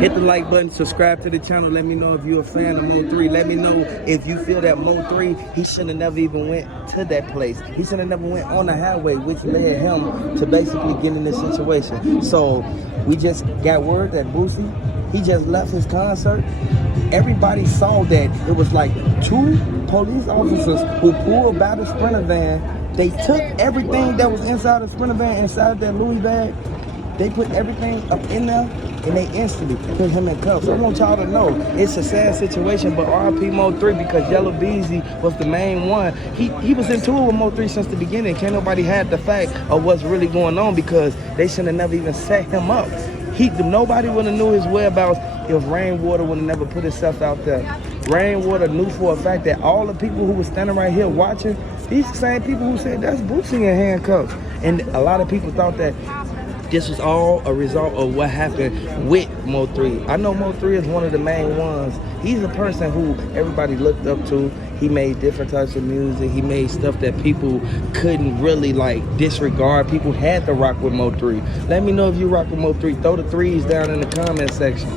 Hit the like button, subscribe to the channel. Let me know if you're a fan of Mo3. Let me know if you feel that Mo3, he should have never even went to that place. He should have never went on the highway, which led him to basically get in this situation. So we just got word that Boosie, he just left his concert. Everybody saw that it was like 2 police officers who pulled by the Sprinter van. They took everything that was inside the Sprinter van, inside that Louis bag. They put everything up in there, and they instantly put him in cuffs. I want y'all to know it's a sad situation, but RP Mo3, because Yellow Beezy was the main one. He was in tour with Mo3 since the beginning. Can't nobody have the fact of what's really going on, because they should have never even set him up. Nobody would have knew his whereabouts if Rainwater would have never put himself out there. Rainwater knew for a fact that all the people who were standing right here watching, these same people who said that's Boosie in handcuffs. And a lot of people thought that this was all a result of what happened with Mo3. I know Mo3 is one of the main ones. He's a person who everybody looked up to. He made different types of music. He made stuff that people couldn't really like disregard. People had to rock with Mo3. Let me know if you rock with Mo3. Throw the 3s down in the comment section.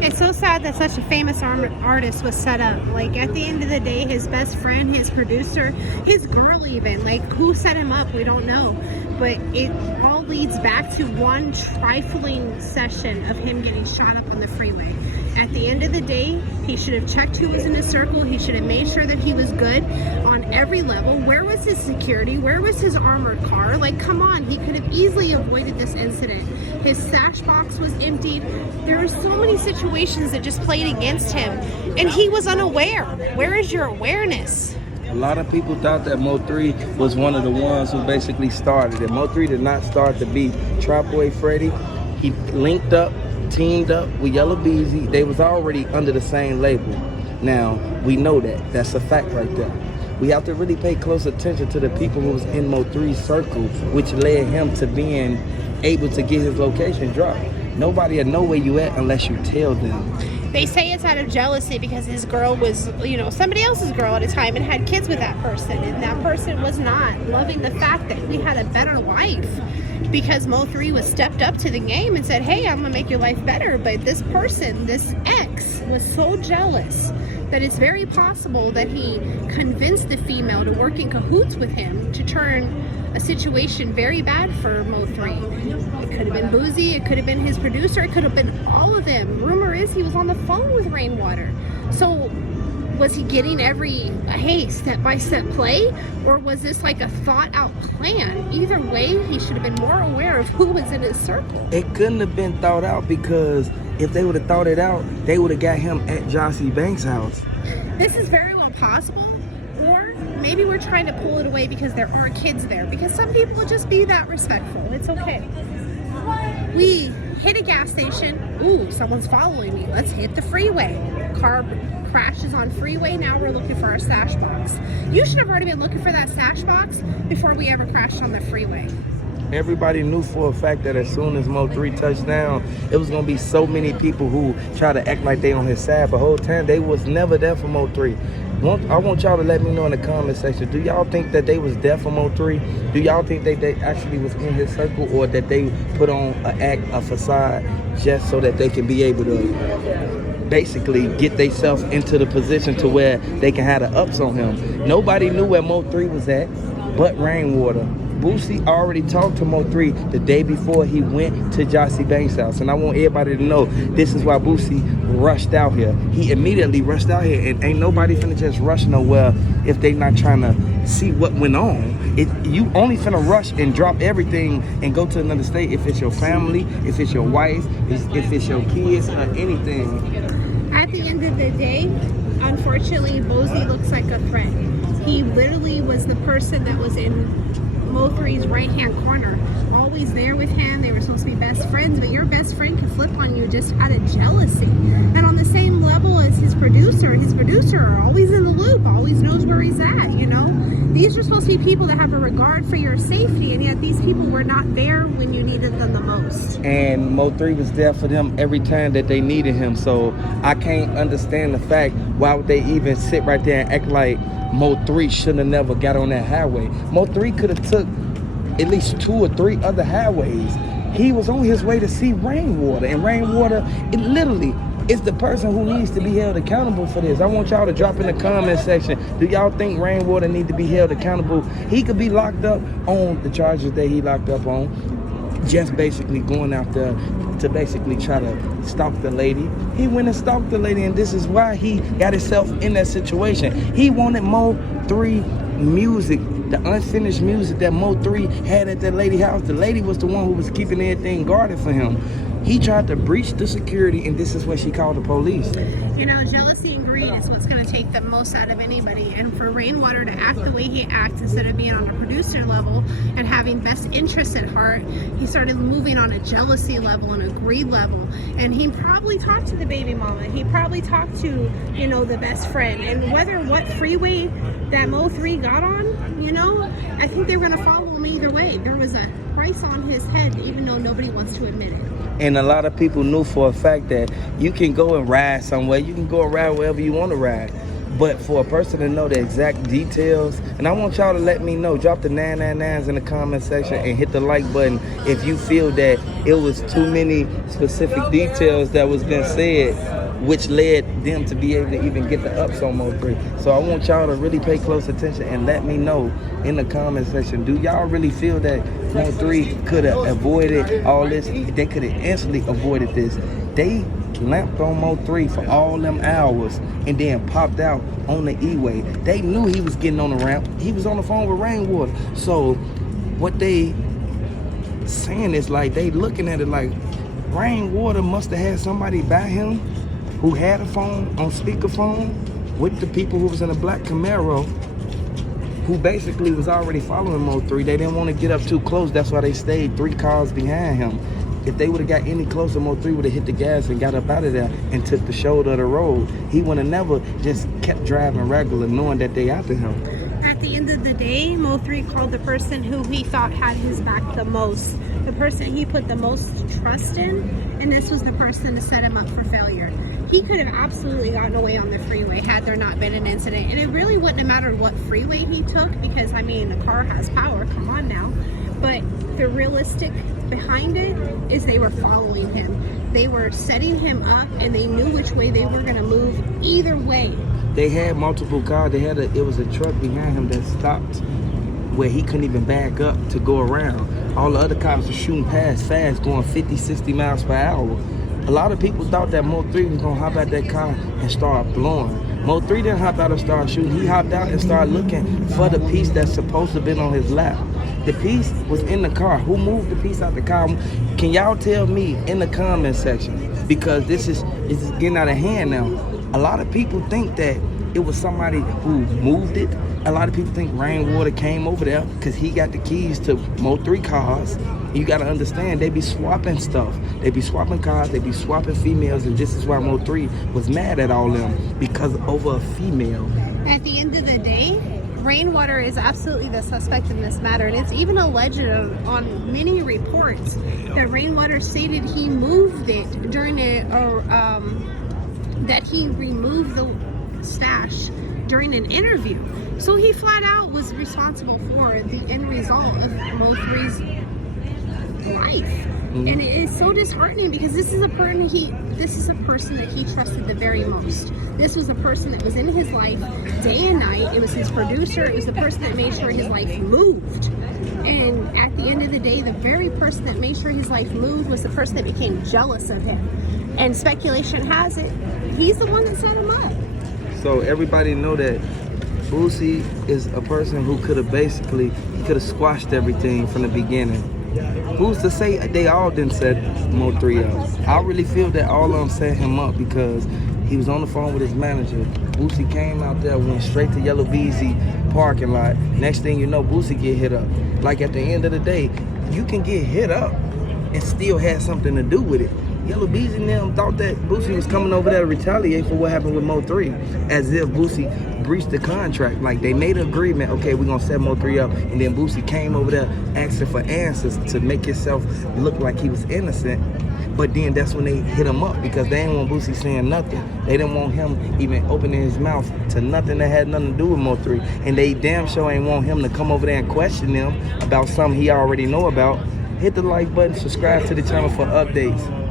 It's so sad that such a famous artist was set up. Like, at the end of the day, his best friend, his producer, his girl even, like, who set him up, we don't know. But it all leads back to one trifling session of him getting shot up on the freeway. At the end of the day, he should have checked who was in his circle. He should have made sure that he was good on every level. Where was his security? Where was his armored car? Like, come on, he could have easily avoided this incident. His stash box was emptied. There were so many situations that just played against him, and he was unaware. Where is your awareness? A lot of people thought that Mo3 was one of the ones who basically started it. Mo3 did not start the beat. Trapboy Freddy, he linked up, teamed up with Yellow Beezy. They was already under the same label. Now, we know that. That's a fact right there. We have to really pay close attention to the people who was in Mo3's circle, which led him to being able to get his location dropped. Nobody will know where you at unless you tell them. They say it's out of jealousy because his girl was, you know, somebody else's girl at a time and had kids with that person. And that person was not loving the fact that we had a better life, because Mo3 was stepped up to the game and said, hey, I'm going to make your life better. But this person, this ex, was so jealous that it's very possible that he convinced the female to work in cahoots with him to turn a situation very bad for Mo3. It could have been Boosie, it could have been his producer, it could have been all of them. Rumor is he was on the phone with Rainwater. So was he getting every, hey, step-by-step play? Or was this like a thought-out plan? Either way, he should have been more aware of who was in his circle. It couldn't have been thought out, because if they would have thought it out, they would have got him at Jossie Banks' house. This is very well possible. Or maybe we're trying to pull it away because there are kids there. Because some people just be that respectful. It's okay. We hit a gas station. Ooh, someone's following me. Let's hit the freeway. Car crashes on freeway. Now we're looking for our stash box. You should have already been looking for that stash box before we ever crashed on the freeway. Everybody knew for a fact that as soon as Mo3 touched down, it was going to be so many people who try to act like they on his side, but the whole time they was never there for Mo3. I want y'all to let me know in the comment section, do y'all think that they was there for Mo3? Do y'all think that they actually was in his circle, or that they put on an act, a facade, just so that they can be able to basically get themselves into the position to where they can have the ups on him? Nobody knew where Mo3 was at but Rainwater. Boosie already talked to Mo3 the day before he went to Jossie Banks' house. And I want everybody to know this is why Boosie rushed out here. He immediately rushed out here, and ain't nobody finna just rush nowhere if they not trying to see what went on. You only finna rush and drop everything and go to another state if it's your family, if it's your wife, if it's your kids, or anything. At the end of the day, unfortunately, Boosie looks like a friend. He literally was the person that was in Mo3's right-hand corner, always there with him. They were supposed to be best friends, but your best friend can flip on you just out of jealousy. And on the same level as his producer always in the loop, always knows where he's at, you know? These are supposed to be people that have a regard for your safety, and yet these people were not there when you needed them the most. And Mo3 was there for them every time that they needed him, so I can't understand the fact why would they even sit right there and act like Mo3 shouldn't have never got on that highway. Mo3 could have took at least 2 or 3 other highways. he was on his way to see Rainwater, and Rainwater, it literally is the person who needs to be held accountable for this. I want y'all to drop in the comment section, do y'all think Rainwater need to be held accountable? He could be locked up on the charges that he locked up on, just basically going out there to basically try to stalk the lady. He went and stalked the lady, and this is why he got himself in that situation. He wanted Mo3 music, the unfinished music that Mo3 had at that lady house. The lady was the one who was keeping everything guarded for him. He tried to breach the security, and this is what she called the police. You know, jealousy and greed is what's going to take the most out of anybody. And for Rainwater to act the way he acts, instead of being on a producer level and having best interests at heart, he started moving on a jealousy level and a greed level. And he probably talked to the baby mama. He probably talked to, you know, the best friend. And whether what freeway that Mo3 got on, you know, I think they were going to follow him either way. There was a price on his head, even though nobody wants to admit it. And a lot of people knew for a fact that you can go and ride somewhere. You can go and ride wherever you want to ride. But for a person to know the exact details, and I want y'all to let me know, drop the 999s in the comment section and hit the like button if you feel that it was too many specific details that was being said, which led them to be able to even get the ups on Mo3. So I want y'all to really pay close attention and let me know in the comment section, do y'all really feel that Mo3 could have avoided all this? They could have instantly avoided this. They lamped on Mo3 for all them hours and then popped out on the E-way. They knew he was getting on the ramp. He was on the phone with Rainwater. So what they saying is like, they looking at it like Rainwater must have had somebody by him who had a phone on speakerphone with the people who was in a black Camaro, who basically was already following Mo3. They didn't want to get up too close. That's why they stayed 3 cars behind him. If they would have got any closer, Mo3 would have hit the gas and got up out of there and took the shoulder of the road. He would have never just kept driving regular, knowing that they after him. At the end of the day, Mo3 called the person who he thought had his back the most, the person he put the most trust in, and this was the person to set him up for failure. He could have absolutely gotten away on the freeway had there not been an incident, and it really wouldn't have mattered what freeway he took, because I mean, the car has power, come on now. But the realistic behind it is they were following him. They were setting him up, and they knew which way they were going to move either way. They had multiple cars. It was a truck behind him that stopped where he couldn't even back up to go around. All the other cars were shooting past fast, going 50, 60 miles per hour. A lot of people thought that Mo3 was gonna hop out that car and start blowing. Mo3 didn't hop out and start shooting. He hopped out and started looking for the piece that's supposed to have been on his lap. The piece was in the car. Who moved the piece out the car? Can y'all tell me in the comment section? Because this is getting out of hand now. A lot of people think that it was somebody who moved it. A lot of people think Rainwater came over there because he got the keys to Mo3 cars. You got to understand, they be swapping stuff. They be swapping cars, they be swapping females, and this is why Mo3 was mad at all them, because over a female. At the end of the day, Rainwater is absolutely the suspect in this matter, and it's even alleged on many reports that Rainwater stated he moved it during that he removed the stash during an interview. So he flat out was responsible for the end result of Mo3's life. And it is so disheartening, because this is a person that he trusted the very most. This was a person that was in his life day and night. It was his producer. It was the person that made sure his life moved. And at the end of the day, the very person that made sure his life moved was the person that became jealous of him. And speculation has it, he's the one that set him up. So everybody know that Boosie is a person who could have squashed everything from the beginning. Who's to say they all didn't set Mo3 up? I really feel that all of them set him up because he was on the phone with his manager. Boosie came out there, went straight to Yellow Beezy parking lot. Next thing you know, Boosie get hit up. Like at the end of the day, you can get hit up and still have something to do with it. Yellow Beezy and them thought that Boosie was coming over there to retaliate for what happened with Mo3, as if Boosie breached the contract. Like, they made an agreement, okay, we're gonna set Mo3 up, and then Boosie came over there asking for answers to make himself look like he was innocent. But then that's when they hit him up, because they didn't want Boosie saying nothing. They didn't want him even opening his mouth to nothing that had nothing to do with Mo3. And they damn sure ain't want him to come over there and question them about something he already know about. hit the like button, subscribe to the channel for updates.